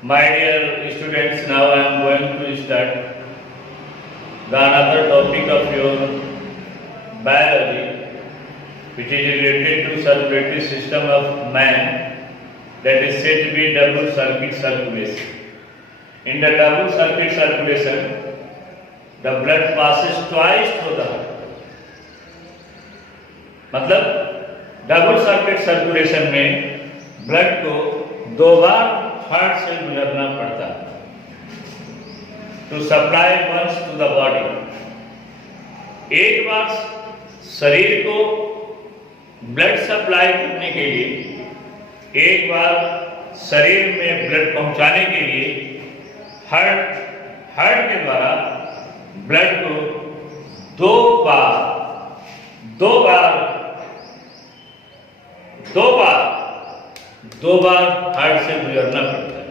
My dear students, now I am going to start the another topic of your biology, which is related to circulatory system of man, that is said to be double circuit circulation. In the double circuit circulation, the blood passes twice through the heart. मतलब double circuit circulation में blood को दो बार heart से गुजरना पड़ता है to supply once to the body. एक बार शरीर को ब्लड सप्लाई करने के लिए, एक बार शरीर में ब्लड पहुंचाने के लिए हार्ट के द्वारा ब्लड को दो बार हार्ट से गुजरना पड़ता है।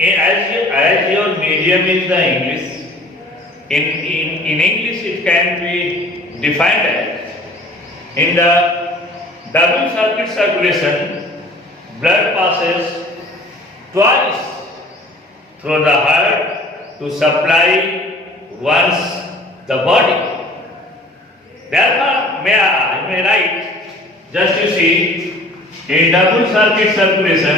As your medium is the English, in English it can be defined as, in the double circuit circulation, blood passes twice through the heart to supply once the body. Therefore, may I write, just you see, in double circuit circulation,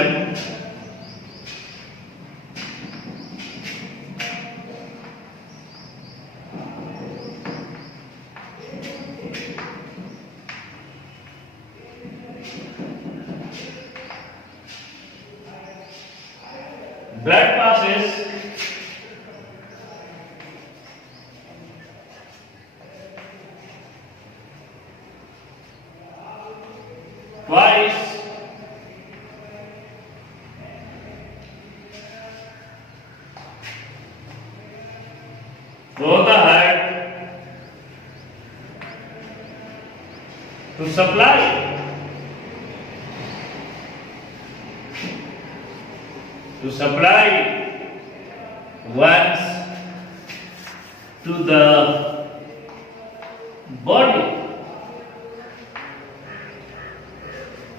blood passes twice through the heart to supply once to the body.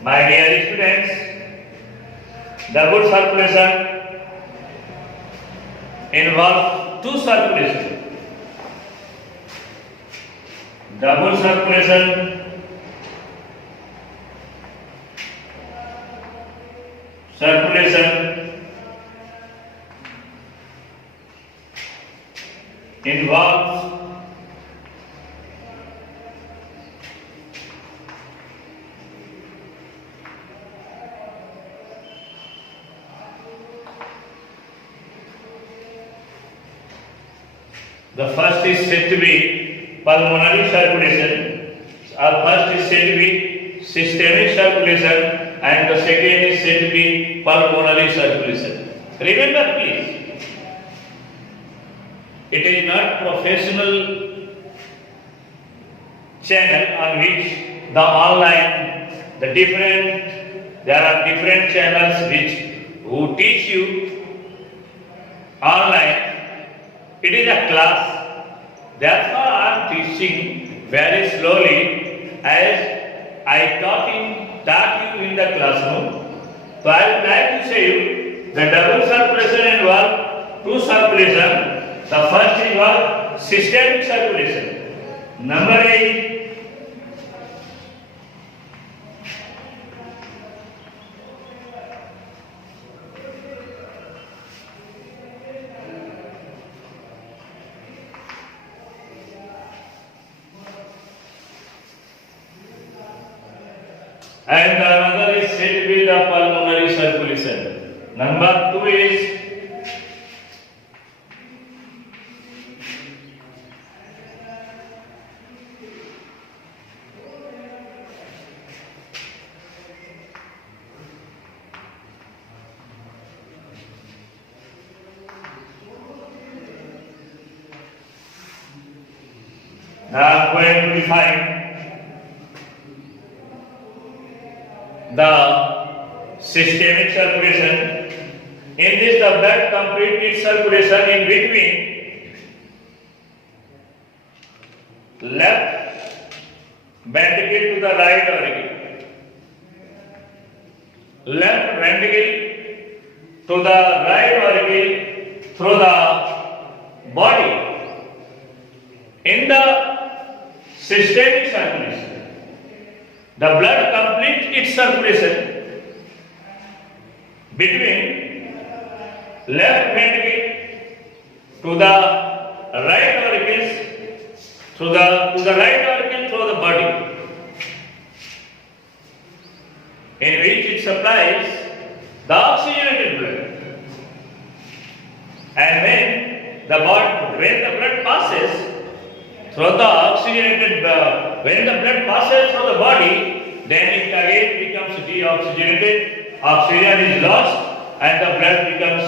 My dear students, double circulation involves two circulation. Double circulation involves the first is said to be pulmonary circulation, or first is said to be systemic circulation, and the second is said to be pulmonary circulation. Remember please, it is not professional channel on which the online, there are different channels who teach you online. It is a class. Therefore, I am teaching very slowly as I taught you in the classroom. So I would like to say you the double circulation involves two circulation. The first is systemic circulation. Number 8. And another is said to be the pulmonary circulation. Number 2 is now I am going to define the systemic circulation. In this, the blood completes its circulation in between left ventricle to the right auricle. left ventricle to the right auricle through the body. In the systemic circulation, the blood completes its circulation between left ventricle to the right auricles to the right auricle through the body, in which it supplies the oxygenated blood. And when the blood passes through the when the blood passes through the body, then it again becomes deoxygenated. Oxygen is lost and the blood becomes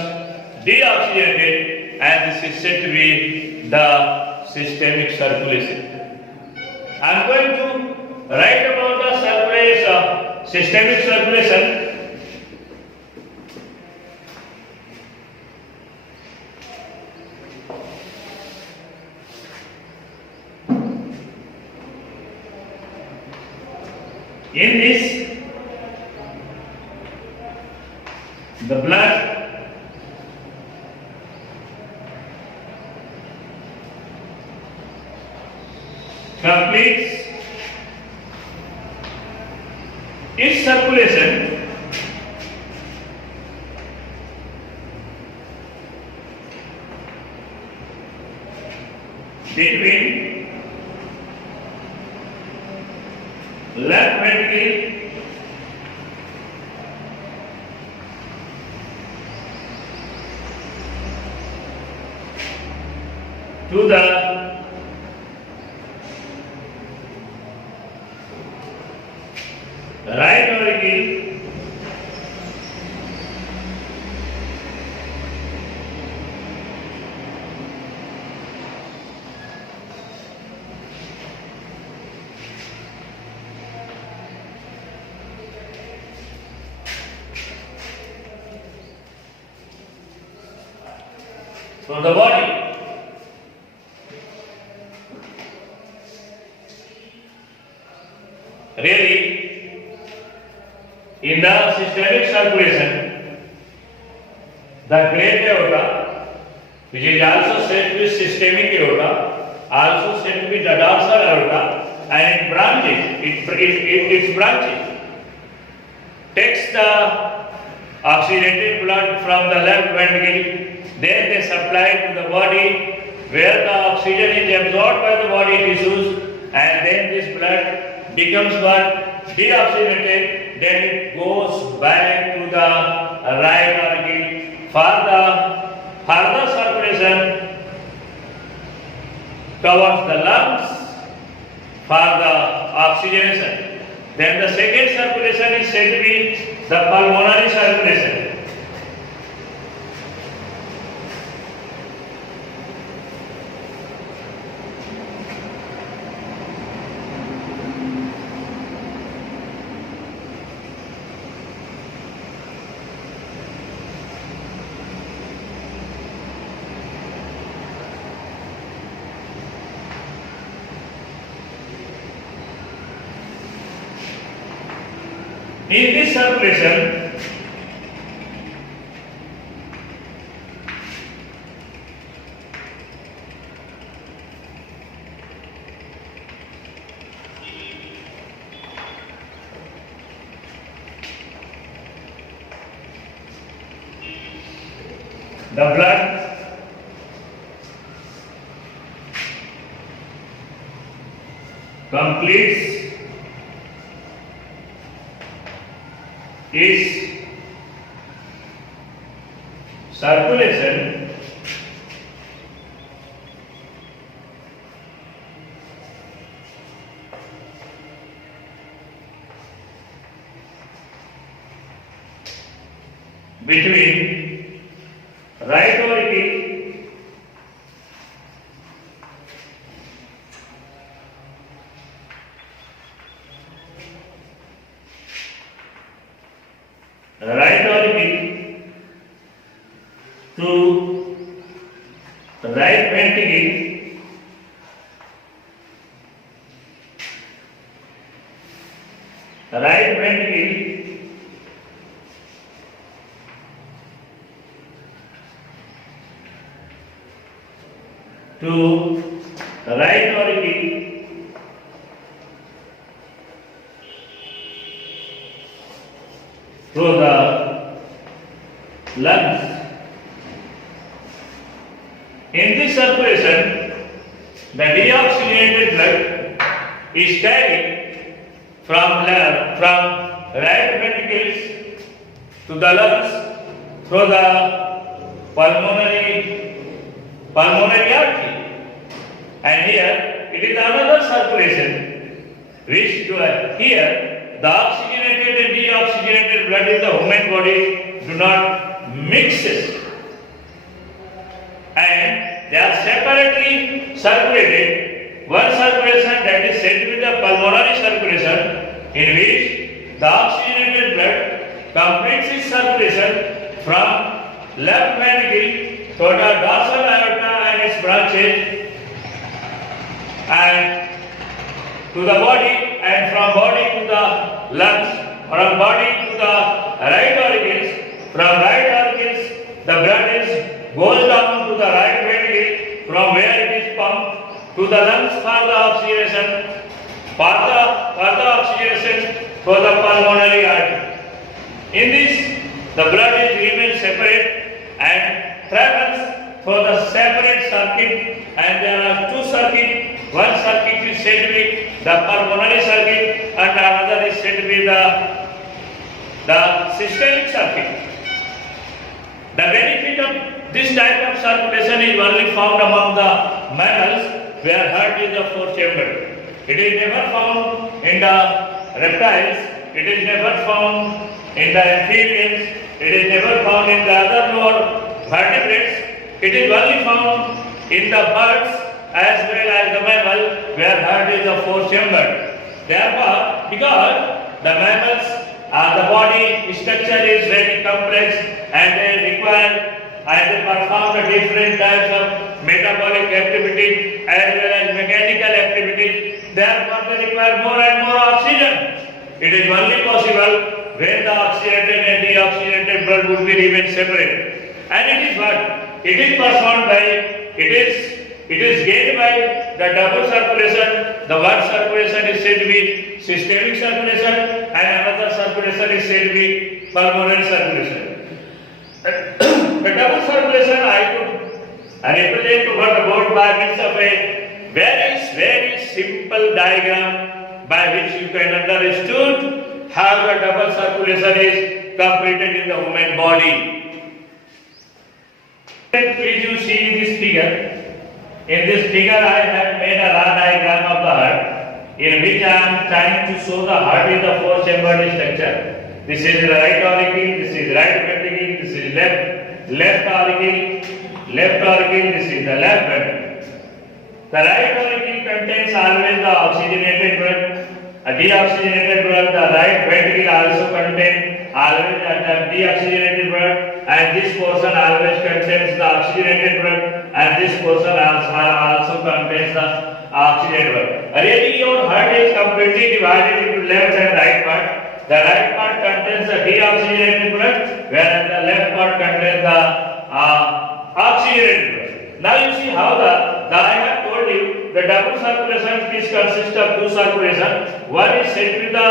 deoxygenated, and this is said to be the systemic circulation. I am going to write about the circulation, systemic circulation. In this, the blood completes its circulation between left ventricle to the right auricle from the body. Really, in the systemic circulation, the great aorta, which is also said to be systemic aorta, also said to be the dorsal aorta, and it branches, it branches, takes the oxygenated blood from the left ventricle, then they supply to the body, where the oxygen is absorbed by the body tissues, and then this blood becomes what? Deoxygenated, then it goes back to the right auricle for the further circulation towards the lungs for the oxygenation. Then the second circulation is said to be the pulmonary circulation. In this circulation, the blood completes its circulation between right auricle to right ventricle to the right auricle through the lungs. In this circulation, the deoxygenated blood is carried from right ventricles to the lungs through the pulmonary artery. And here it is another circulation which here the oxygenated and deoxygenated blood in the human body do not mix, and they are separately circulated. One circulation that is said to be the pulmonary circulation, in which the oxygenated blood completes its circulation from left ventricle to the dorsal aorta and its branches, and to the body, and from body to the lungs, from body to the right auricles, from right auricles the blood goes down to the right ventricle, from where it is pumped to the lungs for the oxygenation, for the oxygenation for the pulmonary artery. In this, the blood remains separate and travels for the separate circuit, and there are two circuits. One circuit is said to be the pulmonary circuit, and another is said to be the systolic circuit. The benefit of this type of circulation is only found among the mammals, where heart is the fourth chamber. It is never found in the reptiles, it is never found in the amphibians, it is never found in the other lower vertebrates. It is only found in the birds as well as the mammal, where heart is the fourth chamber. Therefore, because the mammals, the body structure is very complex, and they require and they perform the different types of metabolic activity as well as mechanical activity. Therefore, they require more and more oxygen. It is only possible when the oxygenated and deoxygenated blood would be remain separate. And it is what? It is performed by, it is gained by the double circulation. The one circulation is said to be systemic circulation, and another circulation is said to be pulmonary circulation. The double circulation I could represent over the board by means of a very simple diagram by which you can understood how the double circulation is completed in the human body. Please you see this figure. In this figure I have made a raw diagram of the heart, in which I am trying to show the heart in the four chambered structure. This is the right auricle, this is right ventricle, this is left auricle, this is the left ventricle. The right auricle contains always the oxygenated blood, a deoxygenated blood. The right ventricle also contains always the deoxygenated blood, and this portion always contains the oxygenated blood, and this portion also contains the oxygenated blood. Really, your heart is completely divided into left and right part. The right part contains the deoxygenated blood, whereas the left part contains the oxygenated blood. Now you see how I have told you the double circulation consists of two circulation. One is said to be the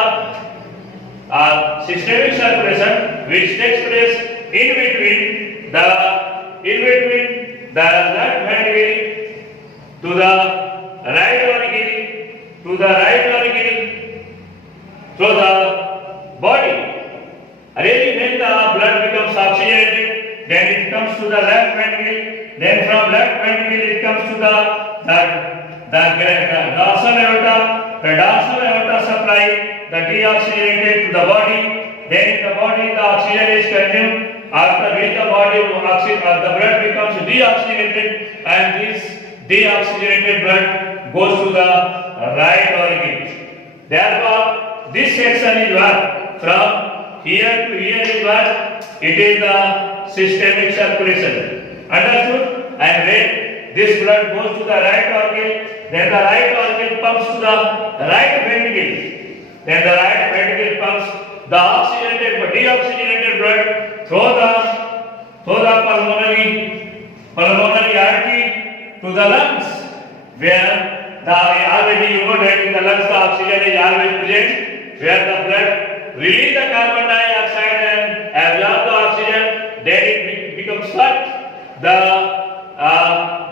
systemic circulation, which takes place in between the left ventricle to the right auricle to the body. Really, when the blood becomes oxygenated, then it comes to the left ventricle. Then from left ventricle it comes to the dorsal aorta. The dorsal aorta supply the deoxygenated to the body. Then in the body the oxygen is consumed. After which the blood becomes deoxygenated, and this deoxygenated blood goes to the right auricle. Therefore, this section is what? From here to here is what? It is the systemic circulation. Understood? And when this blood goes to the right auricle, then the right auricle pumps to the right ventricle. Then the right ventricle pumps the deoxygenated blood through the pulmonary artery to the lungs. where the already you know that in the lungs the oxygen is always present, where the blood release the carbon dioxide and absorb the oxygen, then it becomes what?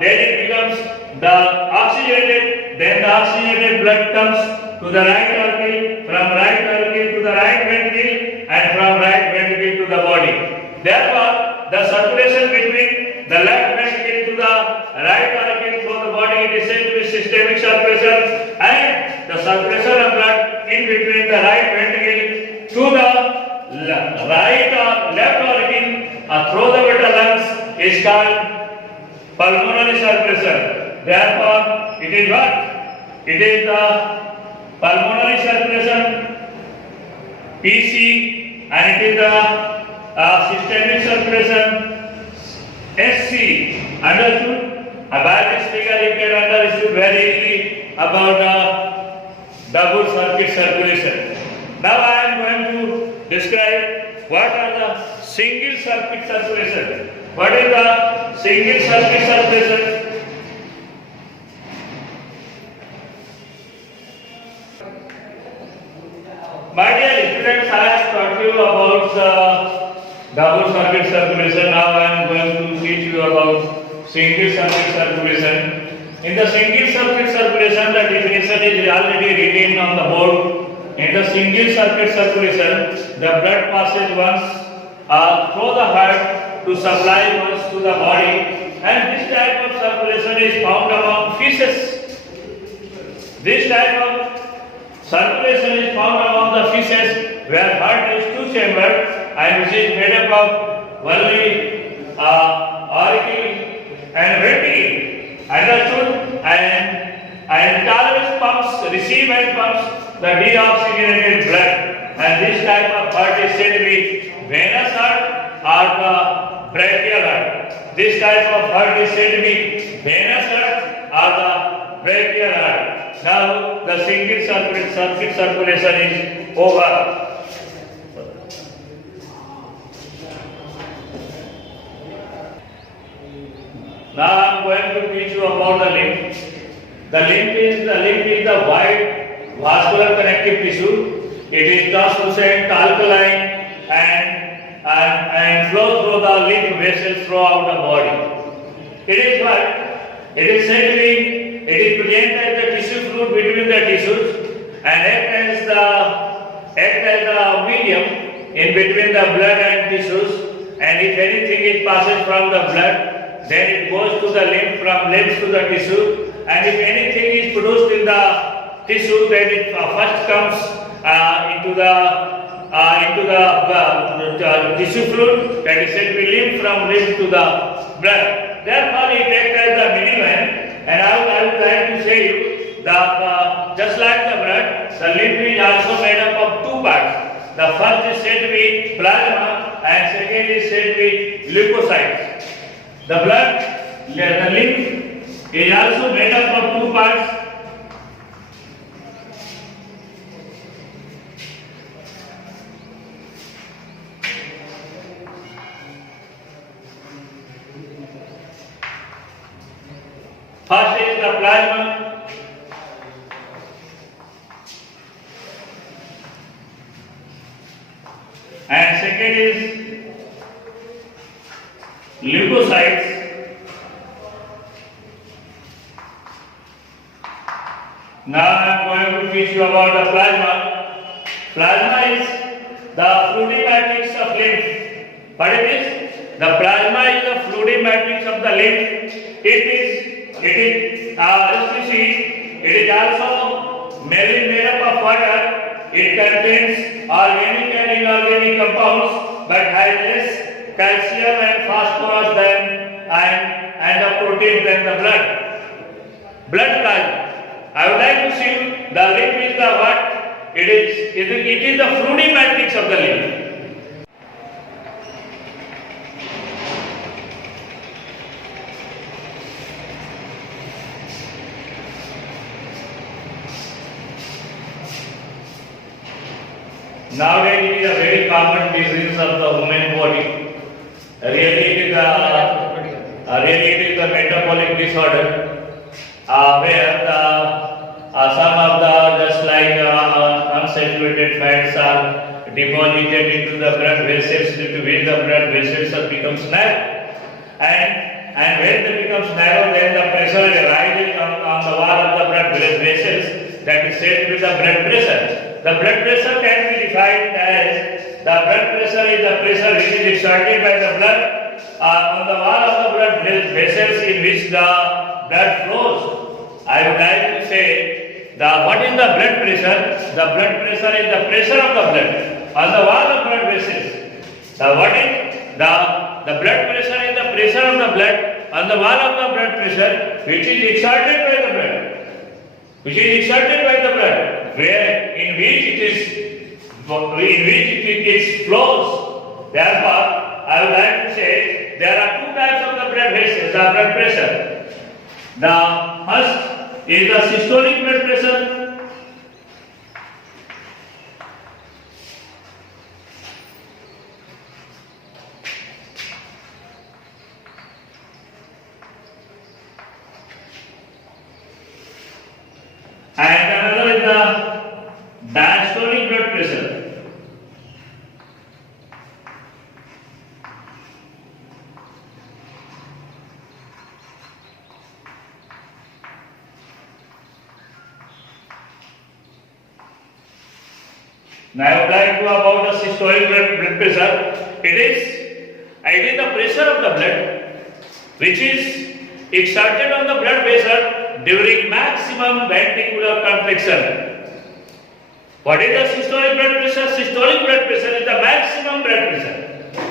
Then it becomes the oxygenated, then the oxygenated blood comes to the right ventricle, from right ventricle to the right ventricle, and from right ventricle to the body. Therefore, the circulation between the left ventricle to the right ventricle through the body, it is said to be systemic circulation, and the circulation of blood in between the right ventricle to the right or left ventricle through the vital lungs is called pulmonary circulation. Therefore, it is what? It is the pulmonary circulation, PC, and it is the systemic circulation, SC. Understood? By this figure you can understand very easily about the double circuit circulation. Now I am going to describe what are the single circuit circulation. What is the single circuit circulation? My dear students, I have taught you about the double circuit circulation. Now I am going to teach you about single circuit circulation. In the single circuit circulation, the definition is already written on the board. In the single circuit circulation, the blood passes once through the heart to supply once to the body, and this type of circulation is found among fishes. This type of circulation is found among the fishes where heart is two-chambered and which is made up of only auricle and ventricle. Understood? And it always pumps, receive and pumps the deoxygenated blood. And this type of heart is said to be venous heart or the brachial heart. This type of heart is said to be venous heart or the brachial heart. Now the single circuit circulation is over. Now I am going to teach you about the lymph. The lymph is the white vascular connective tissue. It is translucent, alkaline, and flows through the lymph vessels throughout the body. It is what? It is said to be. It is present as the tissue fluid between the tissues and act as the medium in between the blood and tissues. And if anything is passes from the blood, then it goes to the lymph, from lymph to the tissue. And if anything is produced in the tissue, then it first comes into the tissue fluid, that is said to be lymph, from lymph to the blood. Therefore, it acts as the middleman. And I would like to say you that just like the blood, the lymph is also made up of two parts. The first is said to be plasma and second is said to be leukocytes. The lymph is also made up of two parts. First is the plasma, and second is leukocytes. Now I am going to teach you about the plasma. Plasma is the fluid matrix of lymph. What it is? The plasma is the fluid matrix of the lymph. It is also mainly made up of water. It contains organic and inorganic compounds, but has less calcium and phosphorus and the protein than the blood. Blood plasma. I would like to see the lymph is the what? It is the fluid matrix of the lymph. Nowadays it is a very common disease of the human body. Really it is the metabolic disorder. where the some of the just like unsaturated fats are deposited into the blood vessels, due to which the blood vessels have becomes narrow, and when they becomes narrow, then the pressure rises on the wall of the blood vessels, that is said to be the blood pressure. The blood pressure can be defined as the blood pressure is the pressure which is exerted by the blood on the wall of the blood vessels in which the blood flows. I would like to say what is the blood pressure? The blood pressure is the pressure of the blood on the wall of blood vessels. What is the blood pressure is the pressure of the blood on the wall of the blood pressure which is exerted by the blood. Which is exerted by the blood, where in which it flows. Therefore, I would like to say there are two types of the blood vessels, the blood pressure. The first is the systolic blood pressure. And another is the diastolic blood pressure. Now I would like to know about the systolic blood pressure. It is the pressure of the blood which is exerted on the blood vessel during maximum ventricular contraction. What is the systolic blood pressure? Systolic blood pressure is the maximum blood pressure.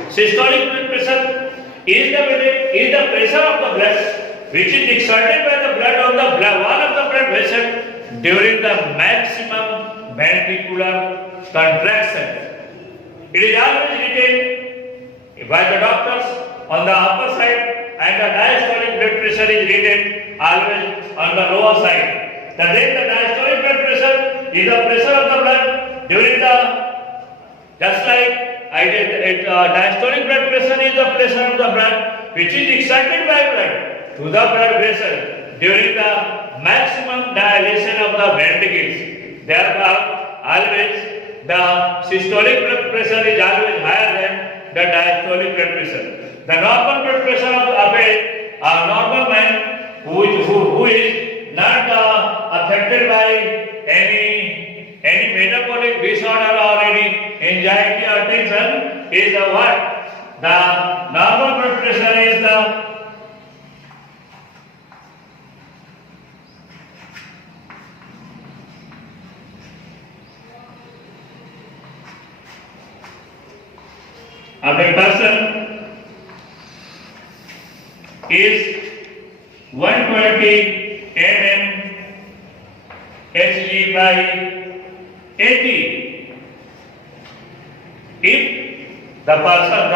Systolic blood pressure is the pressure of the blood which is exerted by the blood on the wall of the blood vessel during the maximum ventricular contraction. It is always written by the doctors on the upper side, and the diastolic blood pressure is written always on the lower side. Then the diastolic blood pressure is the pressure of the blood during the, just like diastolic blood pressure is the pressure of the blood which is exerted by blood to the blood vessel during the maximum dilation of the ventricles. Therefore, always the systolic blood pressure is always higher than the diastolic blood pressure. The normal blood pressure of a normal man who is not affected by any metabolic disorder or any anxiety or tension is what? The normal blood pressure is the of a person is 120 mm Hg by 80. If the person's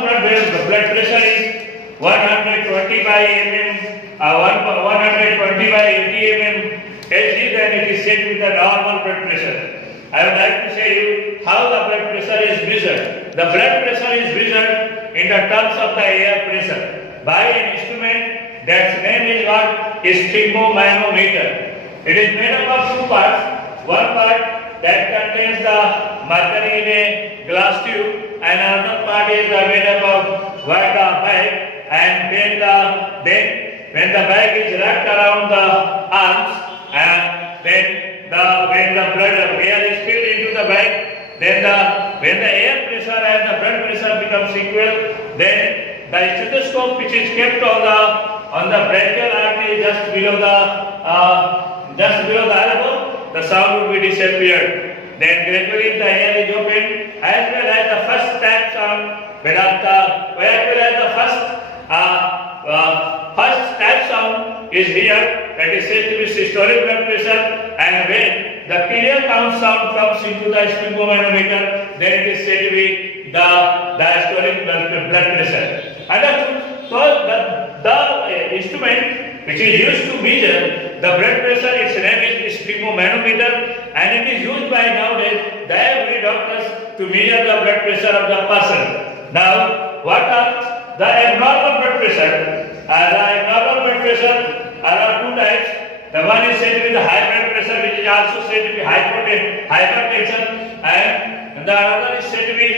blood pressure is 120 by mm, 120 by 80 mm Hg, then it is said with the normal blood pressure. I would like to show you how the blood pressure is measured. The blood pressure is measured in the terms of the air pressure by an instrument that's name is what? Sphygmomanometer. It is made up of two parts. One part that contains the mercury in a glass tube, and another part is made up of what the bag. And then when the bag is wrapped around the arms, and then when the blood air is filled into the bag, then when the air pressure and the blood pressure becomes equal, then the stethoscope which is kept on the brachial artery just below the elbow, the sound would be disappeared. Then gradually the air is opened, as well as the first tap sound, first tap sound is here, that is said to be systolic blood pressure, and when the clear count sound comes into the sphygmomanometer, then it is said to be the diastolic blood pressure. And so the instrument which is used to measure the blood pressure, its name is sphygmomanometer, and it is used by nowadays the every doctors to measure the blood pressure of the person. Now, what are the abnormal blood pressure? The abnormal blood pressure are two types. The one is said to be the high blood pressure, which is also said to be hypertension, and the other is said to be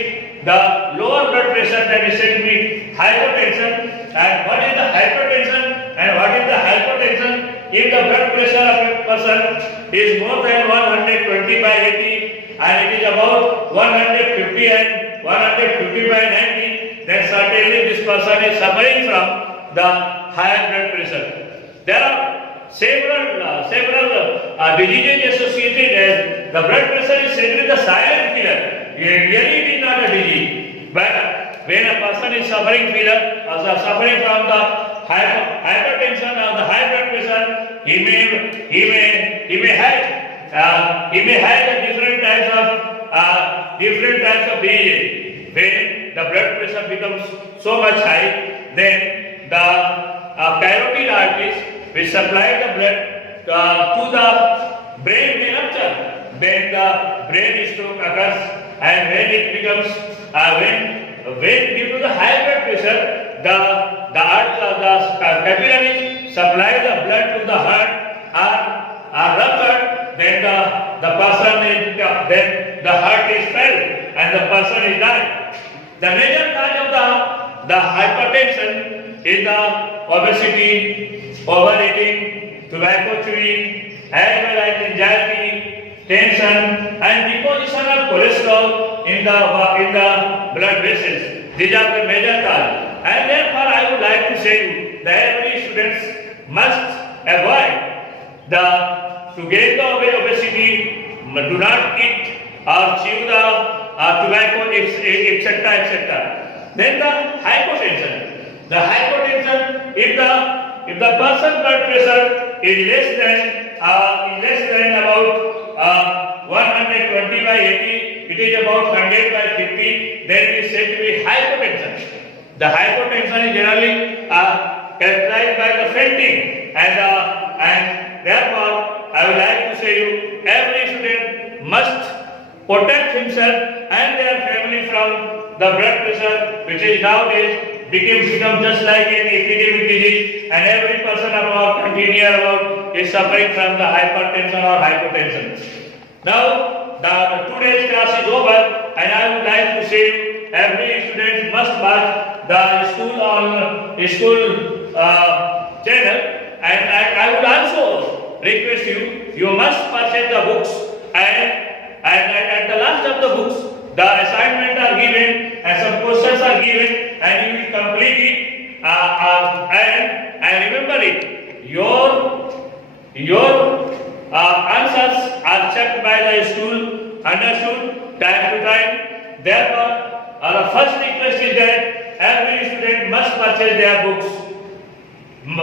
the lower blood pressure, that is said to be hypertension. And what is the hypertension and what is the hypertension? If the blood pressure of a person is more than 120 by 80 and it is about 150 and 150 by 90, then certainly this person is suffering from the higher blood pressure. There are several diseases associated as the blood pressure is said to be the silent killer. Really it is not a disease, but when a person is suffering from the hypertension or the high blood pressure, he may have different types of disease. When the blood pressure becomes so much high, then the carotid arteries which supply the blood to the brain may rupture. Then the brain stroke occurs, and when it becomes when due to the high blood pressure, the capillaries supply the blood to the heart are ruptured, then the heart is failed and the person is died. The major cause of the hypertension is the obesity, overeating, tobacco chewing, as well as anxiety, tension, and deposition of cholesterol in the blood vessels. These are the major causes. And therefore, I would like to say that every students must avoid to get the obesity. Do not eat or chew the tobacco, etc., etc. Then the hypotension. The hypotension, if the person's blood pressure is less than about 120 by 80, it is about 100 by 50, then it is said to be hypotension. The hypotension is generally characterized by the fainting, and therefore I would like to say you, every student must protect himself and their family from the blood pressure, which is nowadays become just like an epidemic disease, and every person about 20 years about is suffering from the hypertension or hypotension. Now, the today's class is over, and I would like to say you, every student must watch the school channel, and I would also request you must purchase the books, and at the last of the books, the assignment are given and some questions are given, and you will complete it, and remember it. Your answers are checked by the school, understood, time to time. Therefore, our first request is that every student must purchase their books. When you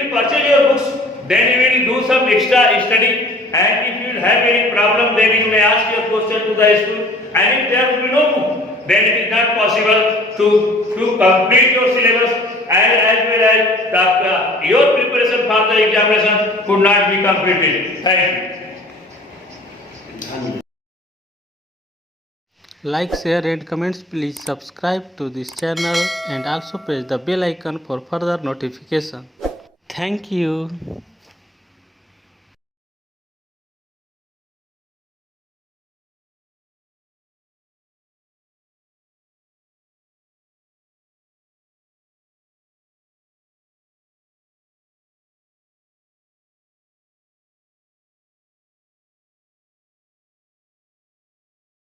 will purchase your books, then you will do some extra study, and if you will have any problem, then you may ask your question to the school, and if there will be no book, then it is not possible to complete your syllabus, as well as your preparation for the examination could not be completed. Thank you. Like, share and comments. Please subscribe to this channel and also press the bell icon for further notification. Thank you.